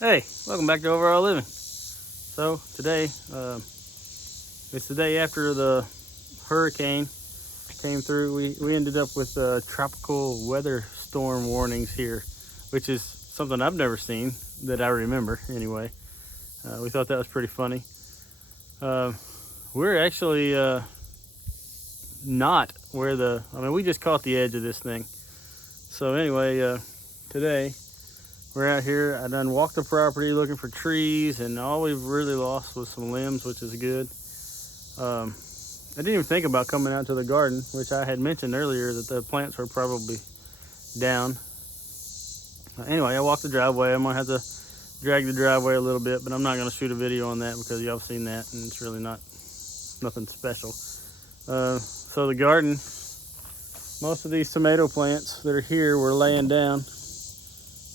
Hey, welcome back to Overall Living. So today, it's the day after the hurricane came through. We ended up with tropical weather storm warnings here, which is something I've never seen that I remember anyway. We thought that was pretty funny. We're actually not where we just caught the edge of this thing. So anyway, today we're out here. I done walked the property looking for trees, and all we've really lost was some limbs, which is good. I didn't even think about coming out to the garden, which I had mentioned earlier that the plants were probably down. Anyway, I walked the driveway. I'm gonna have to drag the driveway a little bit, but I'm not gonna shoot a video on that because y'all have seen that, and it's really nothing special. So the garden, most of these tomato plants that are here were laying down.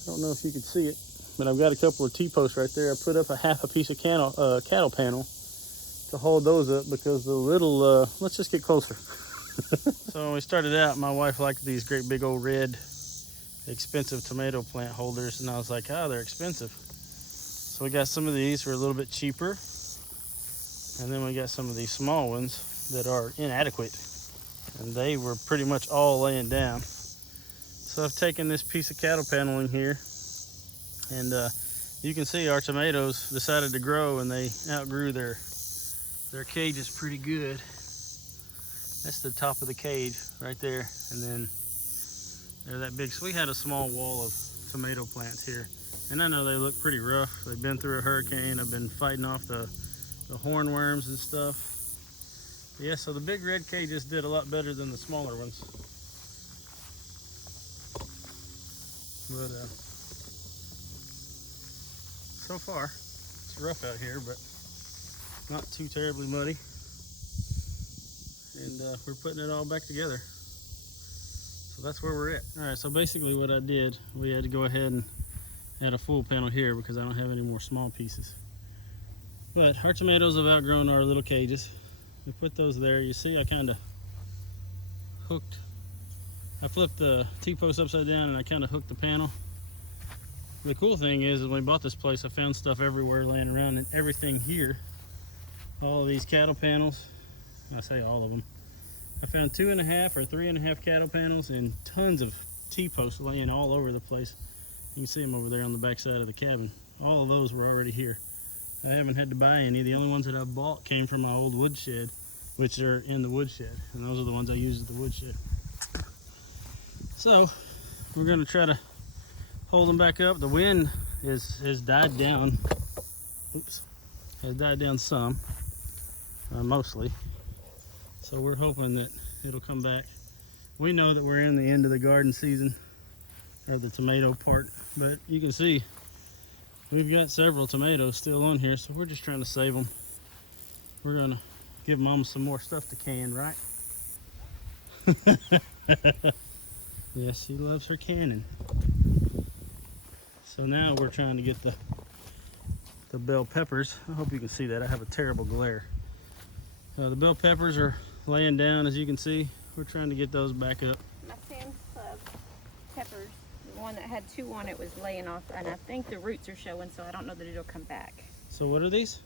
I don't know if you can see it, but I've got a couple of T-posts right there. I put up half a piece of cattle panel to hold those up because the little, let's just get closer. So when we started out, my wife liked these great big old red, expensive tomato plant holders, and I was like, oh, they're expensive. So we got some of these for a little bit cheaper, and then we got some of these small ones that are inadequate, and they were pretty much all laying down. So I've taken this piece of cattle paneling here, and you can see our tomatoes decided to grow, and they outgrew their cages pretty good. That's the top of the cage right there, and then they're that big. So we had a small wall of tomato plants here, and I know they look pretty rough. They've been through a hurricane. I've been fighting off the hornworms and stuff. Yeah, so the big red cages did a lot better than the smaller ones. But so far, it's rough out here, but not too terribly muddy. And we're putting it all back together. So that's where we're at. All right, so basically what I did, we had to go ahead and add a full panel here because I don't have any more small pieces. But our tomatoes have outgrown our little cages. We put those there. You see I kind of hooked, I flipped the T-post upside down and I kind of hooked the panel. The cool thing is when we bought this place, I found stuff everywhere laying around, and everything here, all of these cattle panels, I say all of them, I found 2.5 or 3.5 cattle panels and tons of T-posts laying all over the place. You can see them over there on the back side of the cabin. All of those were already here. I haven't had to buy any. The only ones that I bought came from my old woodshed, which are in the woodshed, and those are the ones I use at the woodshed. So we're going to try to hold them back up. The wind has died down. Oops, has died down some, mostly. So we're hoping that it'll come back. We know that we're in the end of the garden season, or the tomato part, but you can see we've got several tomatoes still on here, so we're just trying to save them. We're gonna give Mama some more stuff to can, right? Yes, she loves her canning. So now we're trying to get the bell peppers. I hope you can see that. I have a terrible glare. The bell peppers are laying down, as you can see. We're trying to get those back up. My Sam's Club peppers, the one that had 2 on it, was laying off, and I think the roots are showing, so I don't know that it'll come back. So what are these?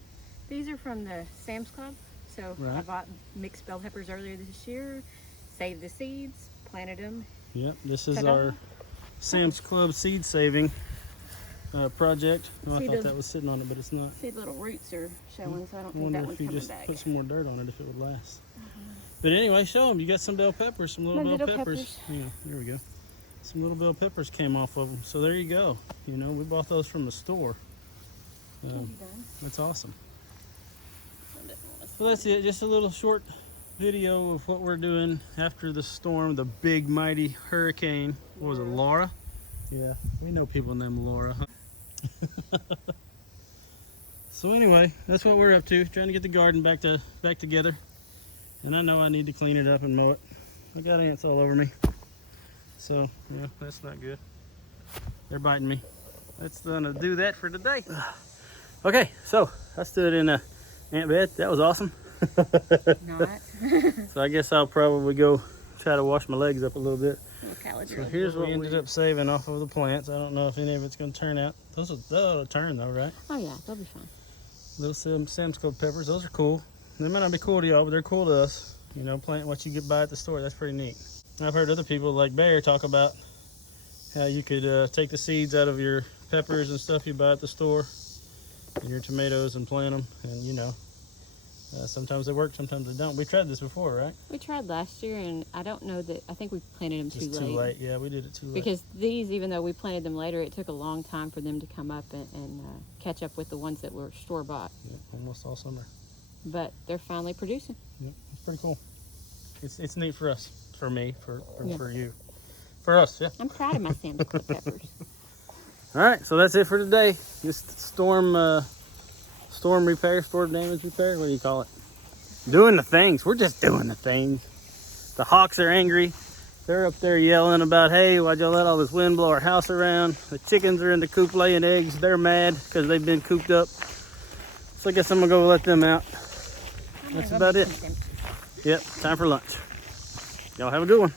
These are from the Sam's Club. So right. I bought mixed bell peppers earlier this year, saved the seeds, planted them. Yep, this is our Sam's Club seed saving project. Oh, I thought that was sitting on it, but it's not. See, the little roots are showing, so I don't think that one's coming back. I wonder if you just put some more dirt on it, if it would last. But anyway, show them. You got some bell peppers, some little bell peppers. Yeah, there we go. Some little bell peppers came off of them. So there you go. You know, we bought those from the store. That's awesome. So that's it. Just a little short video of what we're doing after the storm, the big mighty hurricane. What was it, Laura? Yeah, we know people named Laura. So anyway, that's what we're up to, trying to get the garden back together. And I know I need to clean it up and mow it. I got ants all over me. So yeah, that's not good. They're biting me. That's gonna do that for today. Okay, so I stood in a ant bed. That was awesome. Not. So I guess I'll probably go try to wash my legs up a little bit. Little So here's what we ended up saving off of the plants. I don't know if any of it's going to turn out That'll turn though, right? Oh yeah, they'll be fine. Those Sam's Club peppers, those are cool. They might not be cool to y'all, but they're cool to us. You know, plant what you get by at the store, that's pretty neat. I've heard other people like Bear talk about how you could take the seeds out of your peppers and stuff you buy at the store and your tomatoes and plant them. And you know, sometimes they work, sometimes they don't. We tried this before, right? We tried last year, and I don't know that. I think we planted them Just too too late. late. Yeah, we did it too late. Because these, even though we planted them later, it took a long time for them to come up and catch up with the ones that were store bought. Yep, almost all summer. But they're finally producing. Yep, it's pretty cool. It's neat for us, for me, for Yeah. you, for us. Yeah. I'm proud of my Sam's Club peppers. All right, so that's it for today. Just storm repair, storm damage repair. What do you call it? Doing the things. We're just doing the things. The hawks are angry. They're up there yelling about, hey, why'd y'all let all this wind blow our house around? The chickens are in the coop laying eggs. They're mad because they've been cooped up. So I guess I'm gonna go let them out. That's about it. Yep, time for lunch. Y'all have a good one.